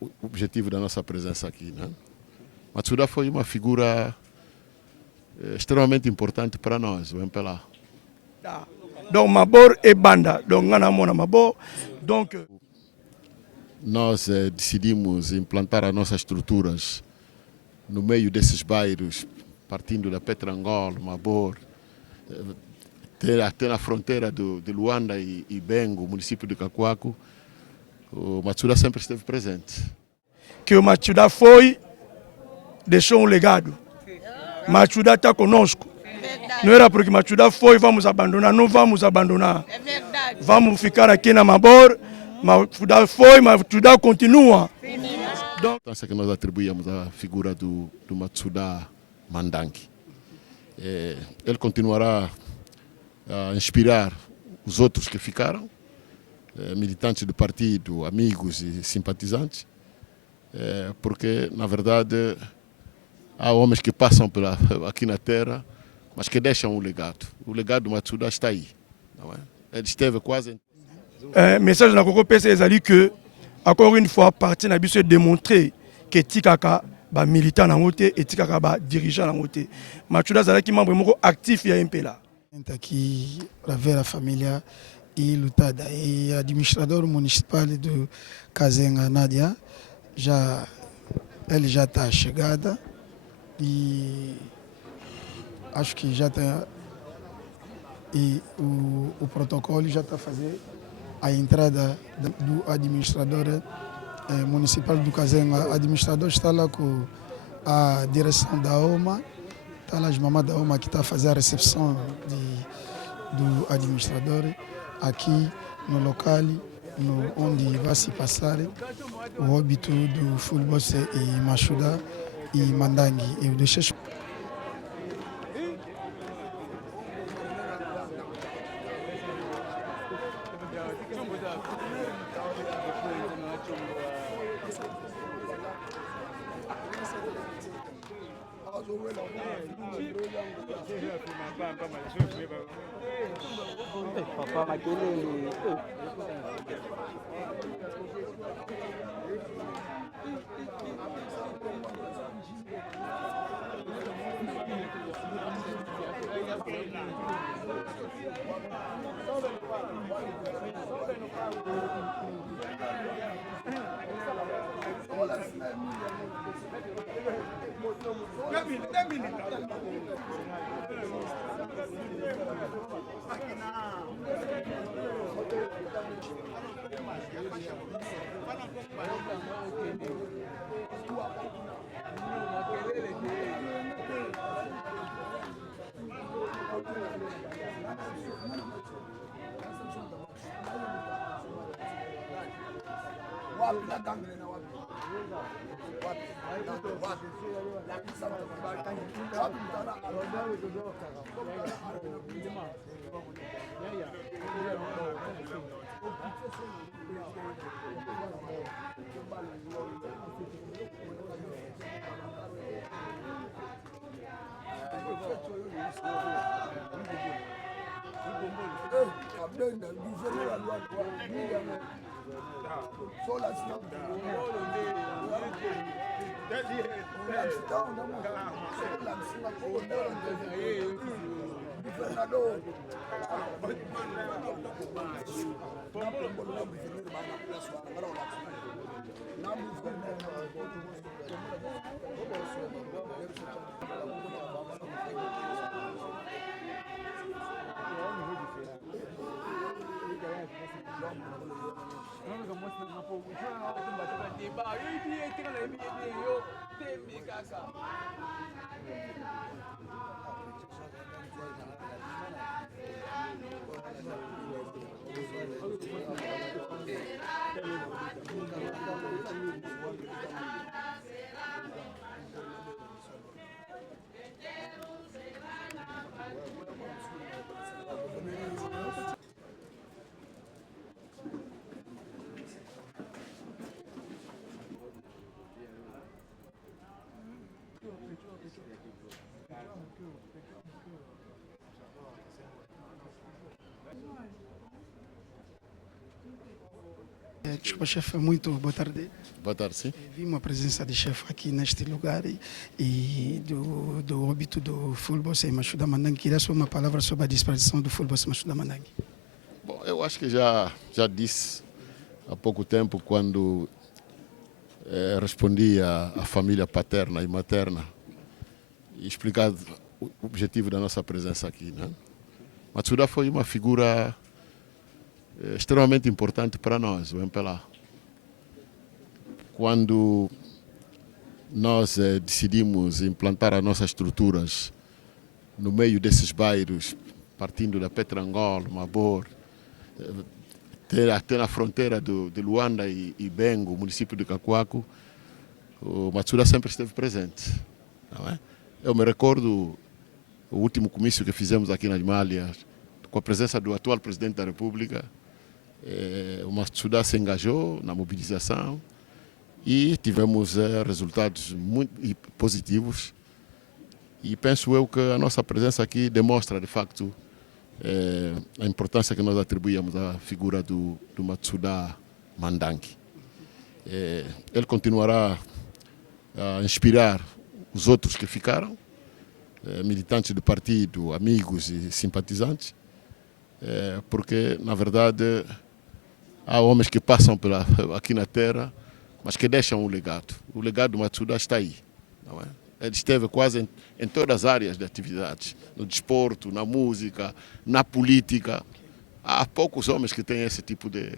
o objetivo da nossa presença aqui, né? Matsuda foi uma figura extremamente importante para nós, o MPLA. Donc Mabor e banda, donc ngana mona Mabor, donc nós decidimos implantar as nossas estruturas no meio desses bairros, partindo da Petrangol, Mabor, até na fronteira de Luanda e Bengo, município de Cacoaco. O Matsuda sempre esteve presente. Que o Matsuda foi, deixou um legado. Matsuda está conosco. Não era porque Matsuda foi, vamos abandonar. Não vamos abandonar. É verdade. Vamos ficar aqui na Mabor. Matsuda foi, Matsuda continua. A importância que nós atribuímos à figura do Matsuda Mandangi. Ele continuará a inspirar os outros que ficaram, militantes do partido, amigos e simpatizantes, porque, na verdade, há homens que passam aqui na Terra, mas que deixam um legado. O legado do Matsuda está aí. Não é? Ele esteve quase... Message na Coco PC est que, encore une fois, parti na biso démontrer que Tikaka ba militant na ngote et Tikaka ba dirigeant na ngote. Matsuda zalaki membre moko actif ya MPLA. Aqui para ver a família e lutada. E administrador municipal do Kazenga, Nádia, ele já está chegada e acho que já está. E o protocolo já está a fazer a entrada do administrador municipal do Kazenga. O administrador está lá com a direção da OMA. Está lá as mamães da OMA que está a fazer a recepção do administrador aqui no local onde vai se passar o óbito do Fulbose e Machuda e Mandangi. Eu deixei Papa Makelele. Desculpa, chefe, muito boa tarde. Boa tarde, sim. Vimos a presença de chefe aqui neste lugar e do óbito do futebol sem Machuda Mandangue. Queria só uma palavra sobre a disparição do futebol sem Machuda Mandangue. Bom, eu acho que já disse há pouco tempo, quando respondi à família paterna e materna, e explicado o objetivo da nossa presença aqui, né? Matsuda foi uma figura extremamente importante para nós, o MPLA. Quando nós decidimos implantar as nossas estruturas no meio desses bairros, partindo da Petrangol, Mabor, até na fronteira de Luanda e Bengo, município de Cacoaco, o Matsuda sempre esteve presente. Não é? Eu me recordo o último comício que fizemos aqui nas Malhas, com a presença do atual presidente da República. O Matsuda se engajou na mobilização e tivemos resultados muito positivos. E penso eu que a nossa presença aqui demonstra, de facto, a importância que nós atribuímos à figura do Matsuda Mandangue. Ele continuará a inspirar os outros que ficaram, militantes do partido, amigos e simpatizantes, porque, na verdade, há homens que passam aqui na Terra, mas que deixam um legado. O legado do Matsuda está aí. Não é? Ele esteve quase em todas as áreas de atividades, no desporto, na música, na política. Há poucos homens que têm esse tipo de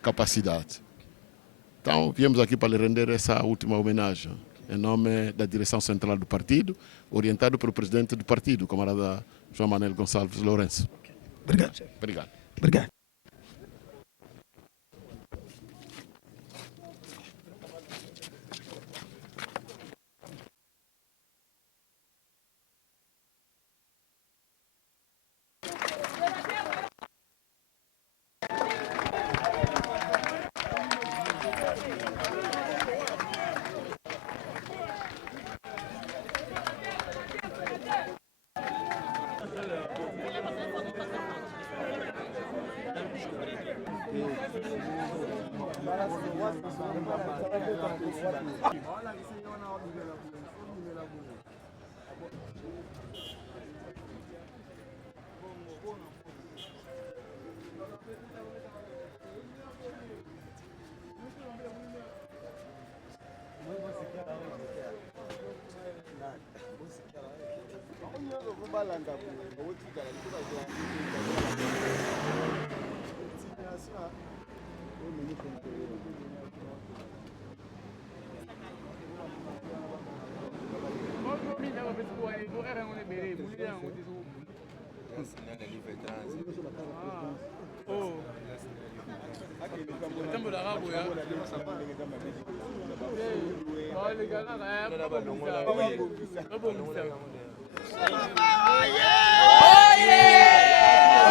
capacidade. Então, viemos aqui para lhe render essa última homenagem, em nome da direção central do partido, orientado pelo presidente do partido, o camarada João Manuel Gonçalves Lourenço. Obrigado. Obrigado. Obrigado.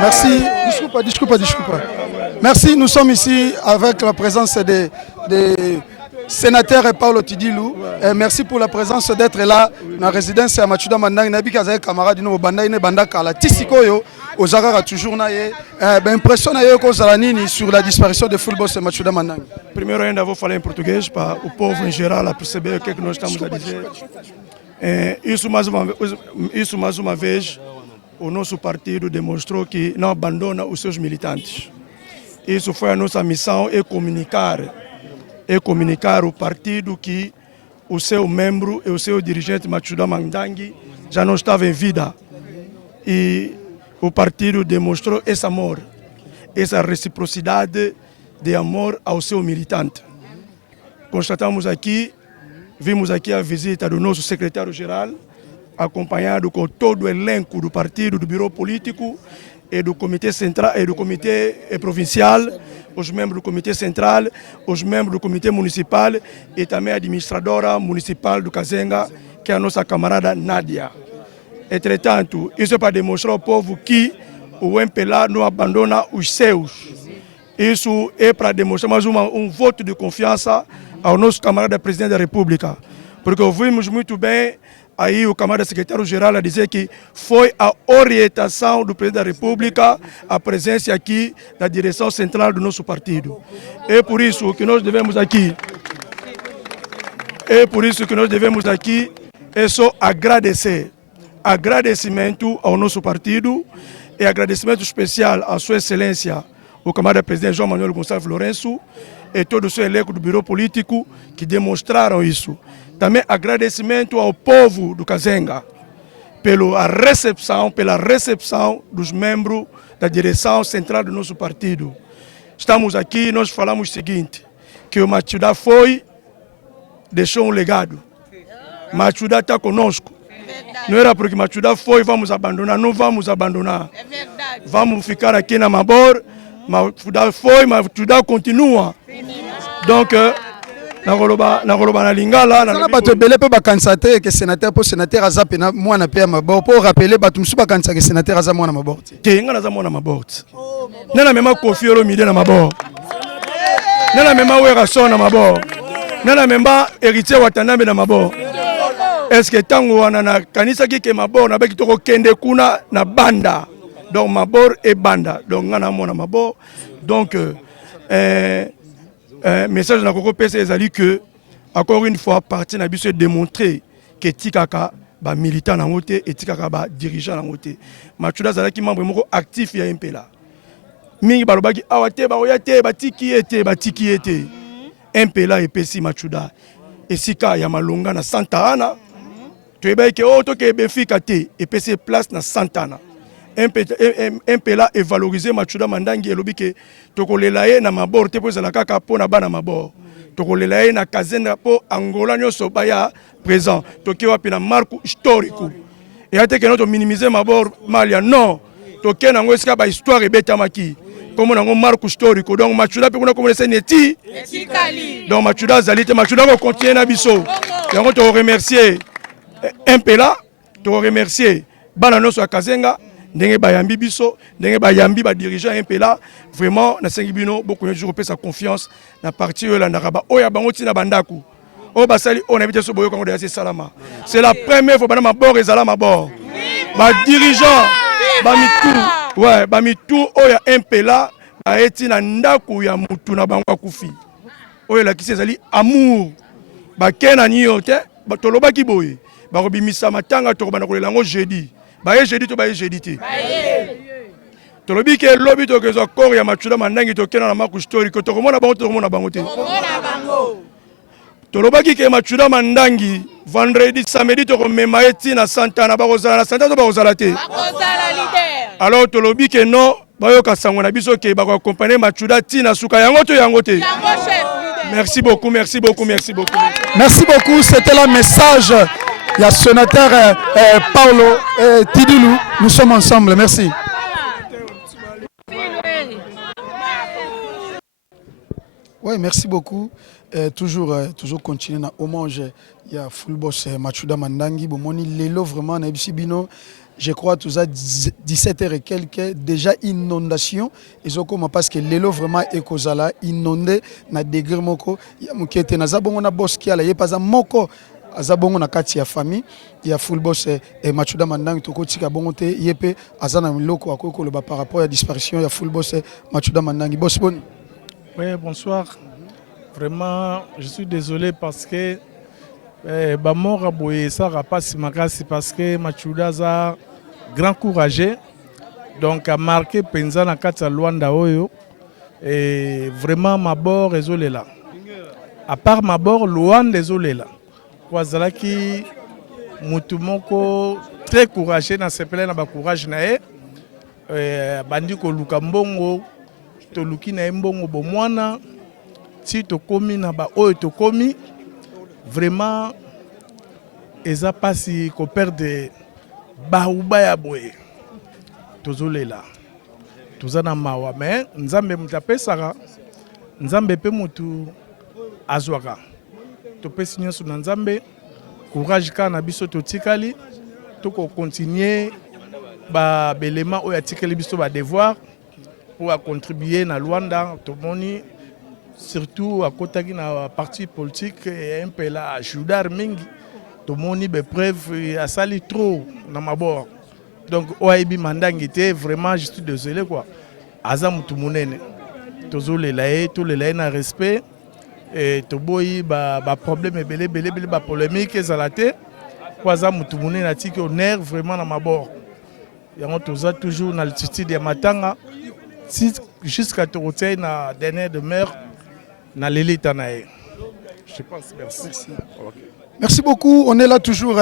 Merci. Disculpa. Merci. Nous sommes ici avec la présence des sénateur Paulo Tidilou. Merci pour la présence d'être là dans la résidence à Machuda Mandangue. Nabi kazaye camarade no banda ne banda kala tisikoyo ozara toujours na ye impression na yo ko zalanini sur la disparition de football à Machuda Mandangue. Primeiro ainda vou falar em português para o povo em geral a perceber o que é que nós estamos a dizer. Isso mais uma vez o nosso partido demonstrou que não abandona os seus militantes. Isso foi a nossa missão, é comunicar o partido que o seu membro e o seu dirigente Machuda Mandangue já não estava em vida. E o partido demonstrou esse amor, essa reciprocidade de amor ao seu militante. Vimos aqui a visita do nosso secretário-geral, acompanhado com todo o elenco do partido, do Bureau Político e do Comitê Central e do Comitê Provincial, os membros do Comitê Central, os membros do Comitê Municipal e também a administradora municipal do Kazenga, que é a nossa camarada Nádia. Entretanto, isso é para demonstrar ao povo que o MPLA não abandona os seus. Isso é para demonstrar mais um voto de confiança ao nosso camarada presidente da República. Porque ouvimos muito bem aí o camarada secretário-geral disait que foi a orientação do presidente da República a presença aqui da direção central do nosso partido. É por isso que nós devemos aqui, é só agradecer. Agradecimento ao nosso partido e agradecimento especial à sua excelência, o camarada presidente João Manuel Gonçalves Lourenço e todo o seu elenco do Bureau Político que demonstraram isso. Também agradecimento ao povo do Kazenga pela recepção dos membros da direção central do nosso partido. Estamos aqui, nós falamos o seguinte, que o Machuda foi, deixou um legado. Machuda está conosco. Não era porque Machuda foi, vamos abandonar. Não vamos abandonar. É verdade. Vamos ficar aqui na Mabor. Machuda foi, Machuda continua. Donc, na Lingala. Na bato belé pe bakanisa te que sénateur pour sénateur azape na mwana pe Mabor pour rappeler bato musu bakanisa que sénateur aza mwana Mabor. Te ngana za mwana Mabor. Nana mema Kofi Olomide na Mabor. Nana mema Wera Son na Mabor. Nana mema héritier Watanabe na Mabor. Est-ce que tango wana na kanisa ki Mabor na baki toko kende kuna na banda. Donc Mabor et banda. Donc ngana mwana Mabor. Donc message na koko pesa ezali que encore une fois parti na biso démontrer que tikaka ba militant na ngote et tikaka ba dirigeant na ngote. Machuda zalaki membre moko actif ya MPLA. Mingi balobaki awate ba oyate batiki ete. MPLA et PC Machuda. Esika ya malonga na Santa Ana. Tu eba ke o to ke Benfica te et PC place na Santa Ana. MPLA est valorisé Machuda Mandangi elobi ke tokolela ye na Mabor te po ezala kaka po na bana Mabor. Tokolela ye na Kazenga po Angola nyoso baya présent. Toki wapi na marque historique. Et ate ke no to minimiser Mabor Malia non. Toki na ngo esika ba histoire ebetamaki. Comme on a marque historique. Donc Machuda pe kuna comme c'est neti. Donc Machuda zalite Machuda ko continuer na biso. Yango to remercier MPLA, to remercier bana noso Kazenga. Ndenge bayambi biso, ndenge bayambi ba dirigeant MPLA, vraiment na sengibino beaucoup de jours sa confiance na parti Yolanda Raba. Oya bango tina bandaku. O basali on habite so boyo kango de salama. C'est la première fois bana Mabor ezala Mabor. Ba dirigeant ba mitu, ouais, ba mitu oya MPLA ba eti na ndaku ya mutu na bango kufi. Oya la kisi ezali amour. Ba kena niyo te, ba toloba ki boye. Ba robimisa matanga to bana kolela ngo jeudi. Baye jeudi to baye jeudi te. Tolobi ke lobi to ke zo kor ya Machuda Mandangi to kena na marque historique to komona bango te. Tolobaki ke Machuda Mandangi vendredi samedi to komema eti na Santa na bakozala na Santa to bakozala te. Bakozala leader. Alors tolobi ke non bayoka sango na biso ke bako accompagner Machuda tina suka yango te. Yango chef. Merci beaucoup. Merci beaucoup, c'était le message. Il y a sénateur Paulo Tidulu, nous sommes ensemble, merci. Oui, merci beaucoup. Toujours continuer à hommage. Il y a full boss Machuda Mandangi, Bomoni Lelo vraiment na Bino. Je crois que tout à 17h et quelques, déjà inondation. Et ce parce que Lelo vraiment est causala inondé na degré moko. Il y a mukete na zabongo na boss qui a la yepaza moko. Azabongo na kati ya famille ya full boss et Machuda Mandangi toko tika bongo te yepe azana miloko akoko le par rapport à la disparition ya full boss Machuda Mandangi boss boni. Oui, bonsoir. Vraiment, je suis désolé parce que mort a boyé ça rapace makasi parce que Machuda a grand courageux donc a marqué penza na kati ya Luanda oyo et vraiment Mabor désolé là. À part Mabor Luanda désolé là. Wazalaki mutumoko très courageux na sepele na ba courage na e bandi ko luka mbongo to luki na mbongo bo mwana ti to komi na ba oyo to komi vraiment eza pasi ko perdre ba ubaya boye tozolela tozana mawa mais nzambe mutapesaka nzambe pe mutu azwaka topesi nyonso na nzambe courage ka na biso totikali toko continuer ba belema oyo atikali biso ba devoir pour contribuer na Luanda tomoni surtout à kotaki na parti politique et MPLA Judar mingi tomoni be preuve asali trop na mabord. Donc oyebi mandangi était vraiment, je suis désolé quoi. Aza mutu munene. Tozolela ye, tolela ye na respect et toboyi ba problème belé ba polémique ezalate. Kwaza mutu munene atiki honneur vraiment na mabord. Yango toza toujours na altitude ya matanga. Si jusqu'à Torotier na dernière demeure na l'élite nae. Je pense, merci. Okay. Merci beaucoup. On est là toujours,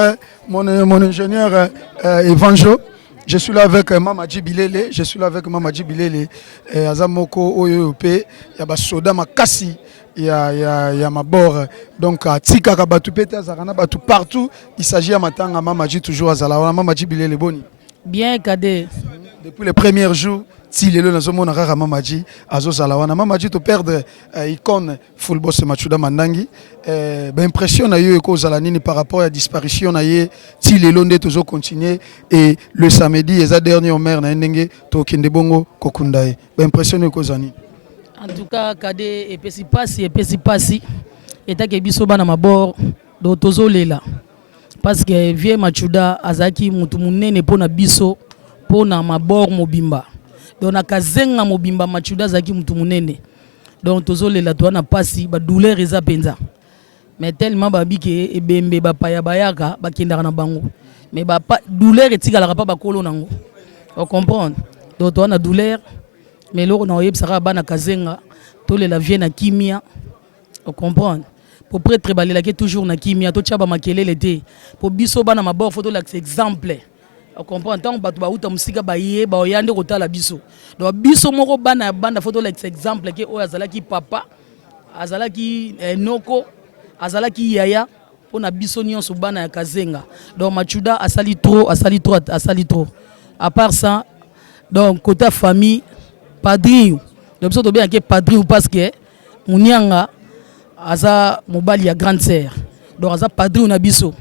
mon ingénieur Evanjo. Je suis là avec Mamadji Bilele. Je suis là avec Mamadji Bilele. Azamoko OEOP. Il y a Soda Makasi. Il y a Mabor. Donc, Tika Kabatu Pete, Azarana Batu partout. Il s'agit à Matanga, Mamadji toujours à Zalawa. Mamadji Bilele Boni. Bien, Kadé. Depuis les premiers jours, si les gens ont dit Mamadji, Azo Zalawana, Mamadji te perdre icône full boss Machuda Mandangi. Impression a eu Zalanini par rapport à la disparition a eu si les gens ont continué et le samedi les derniers maire na ndenge to kende bongo kokundae. Impression a Zani. En tout cas, Kadé et Pessi et ta biso bana mabor do tozo lela. Parce que vie Machuda azaki mutu munene pona biso pona mabor mobimba. Donc na kazenga mobimba Machuda zaki mutu munene. Donc tozolela to na pasi ba douleur eza penza. Mais tellement babi ke ebembe ba paya bayaka ba kindaka na bango. Mais ba douleur etikala pa ba kolo nango. On comprend. Donc to na douleur mais loko na oyebsaka bana kazenga tolela vie na kimia. On comprend. Pour prêtre balela ke toujours na kimia to tchaba makelele te. Pour biso bana mabor photo l'axe exemple. On comprend tant que ba uta musika ba yé ba oyande kotala biso. Donc biso moko bana photo l'ex exemple ke o azala ki papa azala ki noko azala ki yaya pona biso nyonso bana ya kazenga. Donc Machuda asali trop. À part ça donc côté famille padri donc biso to bien ke padri parce que munianga aza mobali ya grande sœur. Donc aza padri na biso.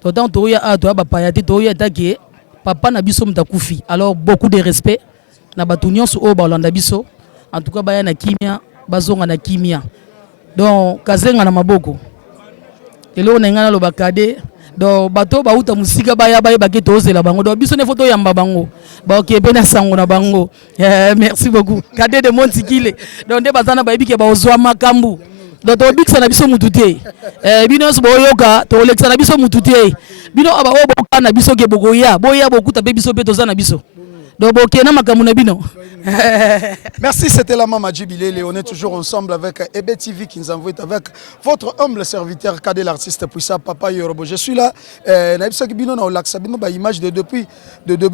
Donc tant to ya a to ba payate to ya take papa na biso mtakufi. Alors beaucoup de respect na batu nyonso o ba Holanda biso. En tout cas baya na kimia bazonga na kimia. Donc kazenga na maboko. Lelo na ngana lo bakade donc bato ba uta musika baya ke tozela bango. Donc biso ne photo yamba bango. Ba OK pe na sango na bango. Merci beaucoup. Kade de Montikile. Donc nde bazana ba bike ba ozwa makambu. Donc to biksa na biso mutute. Bino so boyoka to leksa na biso mutute. Bino aba oboka na biso ke bogoya. Boya bokuta pe biso pe tozana biso. Donc ok na makamu na bino. Merci, c'était la Mamadji Bilele. On est toujours ensemble avec EB TV qui nous envoie avec votre humble serviteur Kadé l'artiste puissant Papa Yorobo. Je suis là. Image de depuis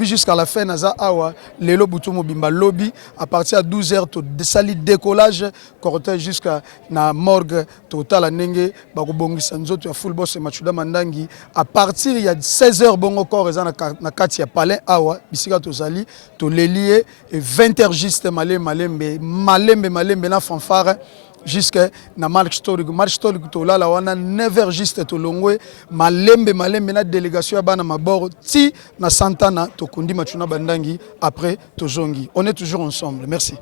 jusqu'à la fin Naza Awa Lelo Boutumo Bimba Lobby à partir de 12h to sali décollage cortège jusqu'à na morgue total Nenge Bakobongi Sanzo to full boss Machuda Mandangi à partir il y a 16h bongo corps na kati ya palais Awa bisika to sali to lié et 20h juste malembe na fanfare jusqu'à na marche historique to la wana 9h juste to longwe malembe na délégation ya bana maboro ti na Santana to kundi Machuna Bandangi après to zongi. On est toujours ensemble. Merci.